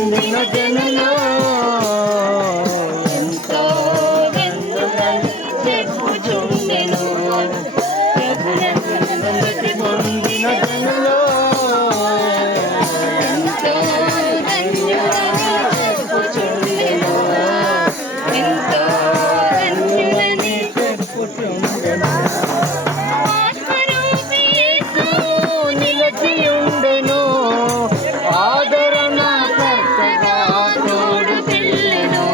పొందిన జనులు ఎంతో వెన్నులని చెప్పుచుండెను. ప్రభునందు పొందిన జనులు ఎంతో ధన్యులని చెప్పుచుండెను. ఎంతో ధన్యులని చెప్పుచుండెను. ఆత్మరూపి యేసు నిలిచియుండెను. ఆదరణ కర్తగా తోడు వెళ్ళెను.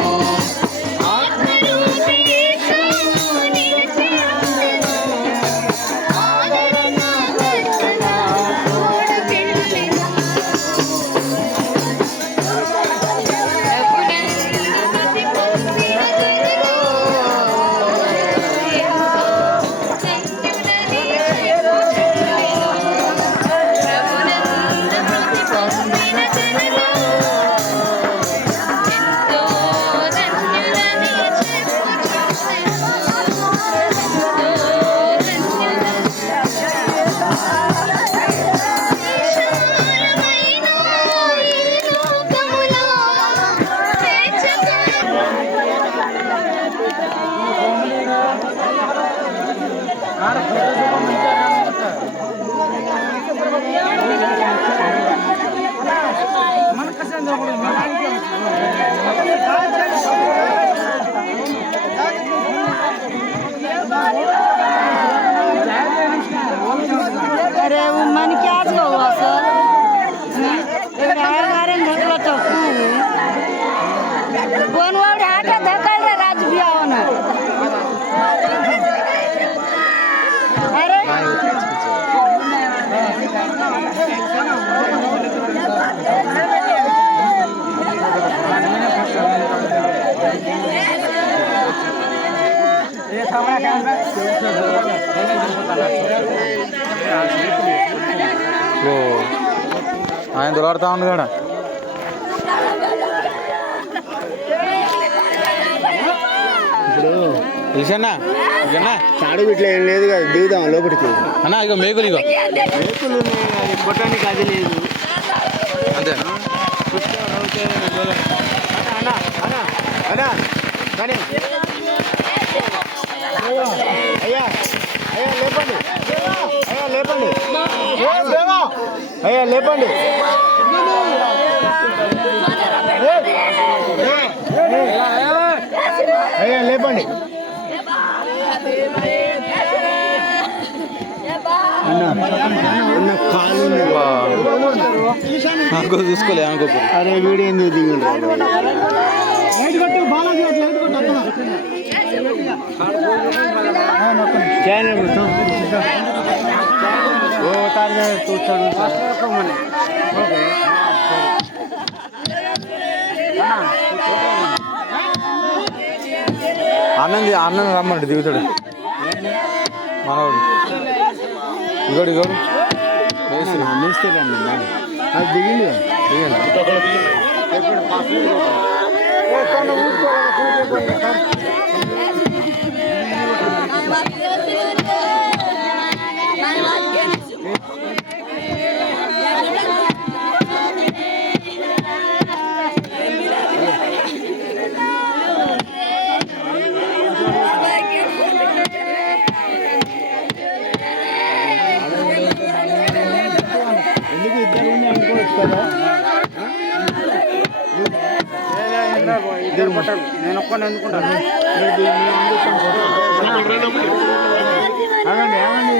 ఆయన దొలాడుతా ఉంది కదా. ఇప్పుడు ఈసన్నా ఇకన్నా తాడు ఇట్లా ఏం లేదు కదా, దిగుదాం లోపలికి అన్నా. ఇక మేకులు ఇక మేకులు కొట్టడానికి అది లేదు అంతేనా? అన్నా అన్నా అన్నా కానీ అయ్యా అయ్యా లేపండి, అయ్యా లేపండి, అయ్యా లేపండి, అయ్యా లేపండి. అనుకో చూసుకోలే అనుకోకు. అరే వీడియో ఎందుకు దిగండి అన్నం రమ్మండి దిగుతాడు మనవాడు. ఇగోడు ఇగోడు మేస్తారండి అది దిగింది దిగండి. ఎందుకు ఇద్దరు అనుకోవచ్చు కదా, ఇద్దరు పట్టాలి, నేను ఒక్కని ఎందుకుంటాను. ఆగండి ఆగండి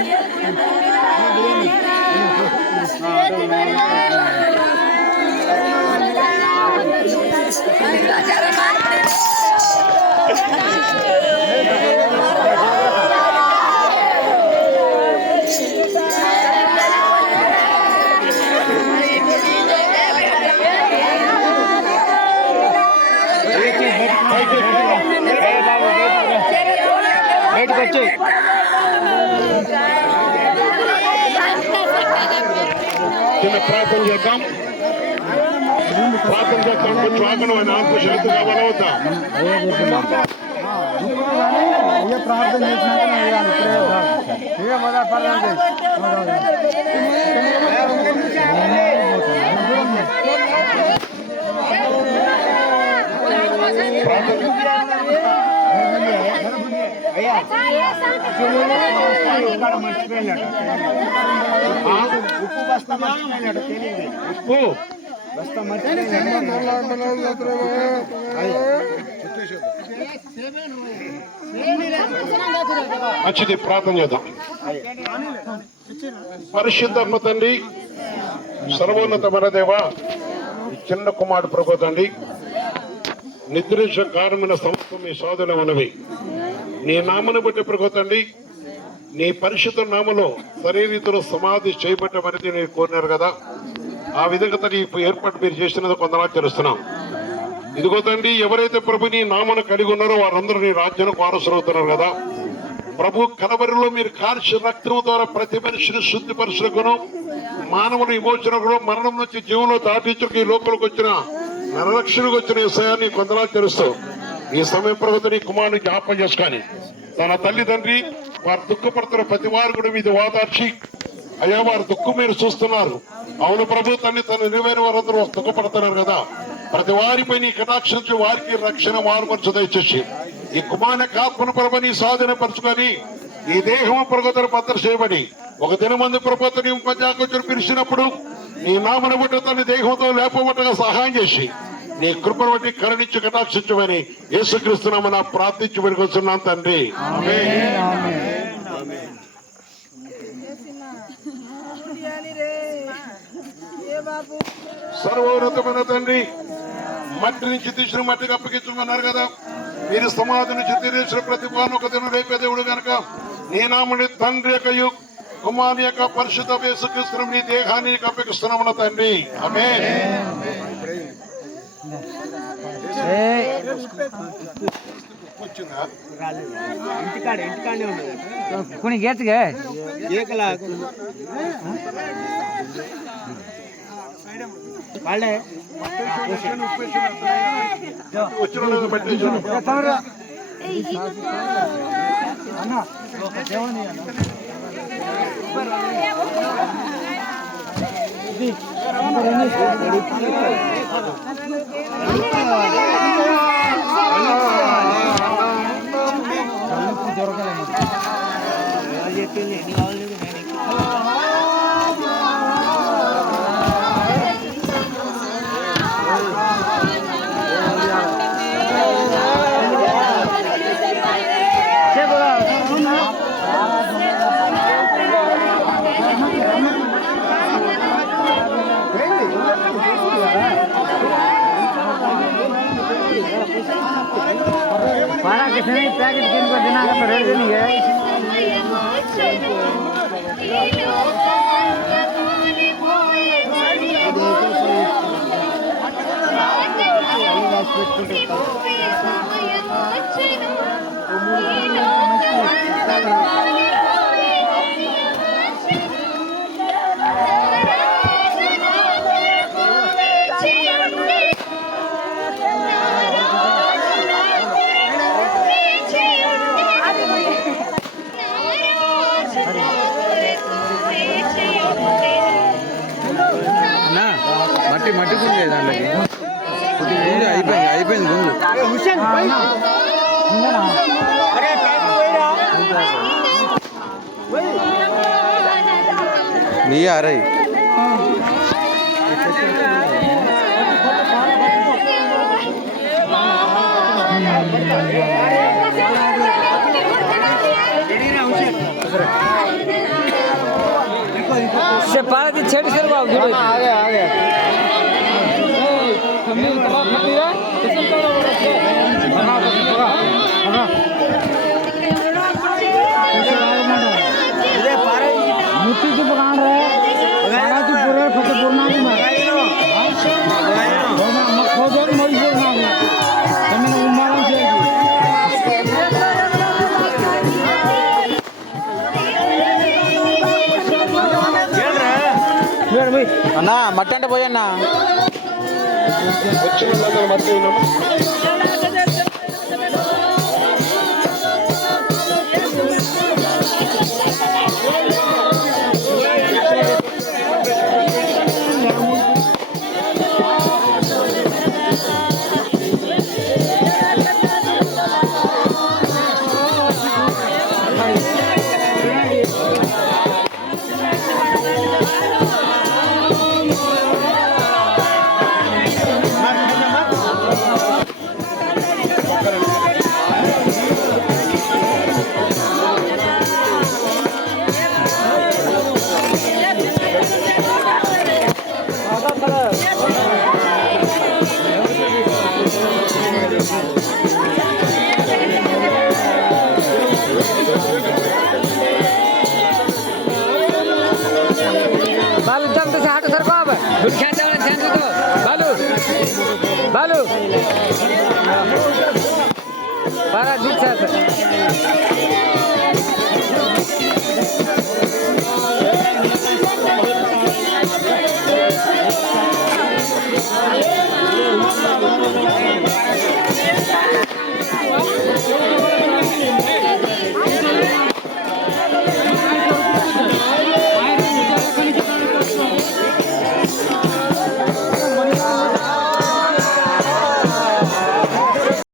బయటకు వచ్చి చిన్న ప్రార్థన చేద్దాం. ప్రార్థన చేద్దాం. కొంచెం ఆగను అని ఆకు శాంతి కావాలా వద్దా? అయ్యే ప్రార్థన చేసినాక ఉప్పు బస్తా మర్చిపోయినాడు, తెలియదు ఉప్పు బస్తా మంచిది. ప్రార్థన చేద్దాం. పరిశుద్ధమ్మ తండ్రి, సర్వోన్నతమైన దేవ, ఈ చిన్న కుమారుడు ప్రభు తండ్రి, నిద్రించ కారణమైన సమస్తం మీ సాధన ఉన్నవి. నీ నామను బట్టి ప్రభు తండ్రి, నీ పరిశుద్ధ నామలో శరీరీతిలో సమాధి చేయబట్టమనేది మీరు కోరినారు కదా. ఆ విధంగా తండ్రి ఏర్పాటు మీరు చేసినది కొందరు తెలుస్తున్నాం. ఇదిగో తండ్రి, ఎవరైతే ప్రభు నీ నామను కలిగి ఉన్నారో వారందరూ నీ రాజ్యానికి వారసులవుతున్నారు కదా. ప్రభు కలవరిలో మీరు కార్య రక్తం ద్వారా ప్రతి మనిషిని శుద్ధిపరచుకును, మానవుని విమోచనకు, మరణం నుంచి జీవంలో దాటించుకు ఈ లోపలికి వచ్చిన నరరక్షణకు వచ్చిన విషయాన్ని కొందరు తెలుస్తూ ఈ సమయం ప్రభుత్వం నీ కుమారుని జ్ఞాపకం చేసుకొని తన తల్లిదండ్రి వారు దుఃఖపడుతున్న ప్రతి వారు కూడా మీద వాదార్చి, అయ్యా వారి దుఃఖం మీరు చూస్తున్నారు. అవును ప్రభు, తన నిలువైన వారందరూ దుఃఖపడుతున్నారు కదా. ప్రతి వారిపై నీ కటాక్షించి వారికి రక్షణ మారుమర్చు దయచేసి ఈ కుమారుని ఆత్మను ప్రభు నీ స్వాధీనపరచుకొని ఈ దేహం ప్రగతులు భద్ర చేయబడి ఒక దినమంది ప్రభుత్వం ఉపజాకొచ్చును పిలిచినప్పుడు నీ నామను బట్టి తన దేహంతో లేపబట్టగా సహాయం చేసి నీ కృపను బట్టి కరుణించి కటాక్షించమని యేసుక్రీస్తు నామమున ప్రార్థించి పెరుగుతున్నాను తండ్రి. సర్వోన్నతమైన తండ్రి, మట్టి నుంచి తీసిన మట్టికి అప్పగించమన్నారు కదా. మీరు సమాధి నుంచి తీరేసిన ప్రతి వారిని ఒక దినం రేపే దేవుడు కనుక నీ నామని తండ్రి యొక్కయు కుమారుని యొక్క పరిశుద్ధ యేసుక్రీస్తు నీ దేహాన్ని అప్పగిస్తున్నాము తండ్రి. ఆమేన్. వచ్చిందా? ఇంటికాడే ఉన్నది కొన్ని గేట్గా ఏకలా వాళ్ళే వచ్చిన పట్టేసాను. అన్న దేవుని पैकेट किन को देना है पर रेडी नहीं है మట్టి మట్టి గుంజే దాంట్లోకి అయిపోయింది గుంజు నీ అరై से पारा दी छेड़ सर बाबू आ गया मुट्ठी की पकान रहे सारा तो पूरे फतेहपुर नाम में खोजन मजबूर नाम में हमें उम्मारम चाहिए అన్నా మట్టి అంటే పోయన్నా వచ్చిన వాళ్ళందరూ మధ్య ఉన్నాము. बालू एकदम से हटो सर को अब दुनिया से वाले ध्यान दो बालू बालू पारा जीत से